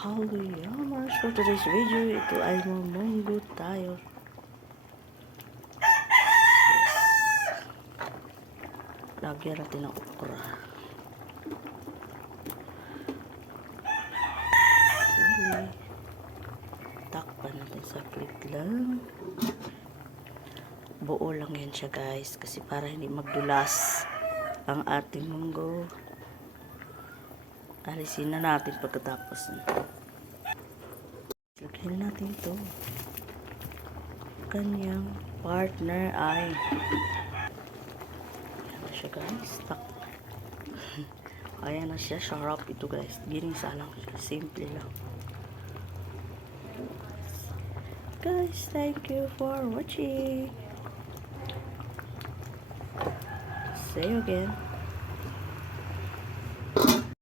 Hallelujah! For today's video, ito ay mamunggo tayo. Lagyan natin ng okra. Sili. Takpan natin saglit lang. Buo lang yan siya guys, kasi para hindi magdulas ang ating munggo. Alisin na natin pagkatapos. Lagyan natin ito. Kanyang partner ay ayan na siya guys. Ayan na siya. Sarap ito guys. Ginisa lang siya. Simple lang. Guys, thank you for watching. See you again.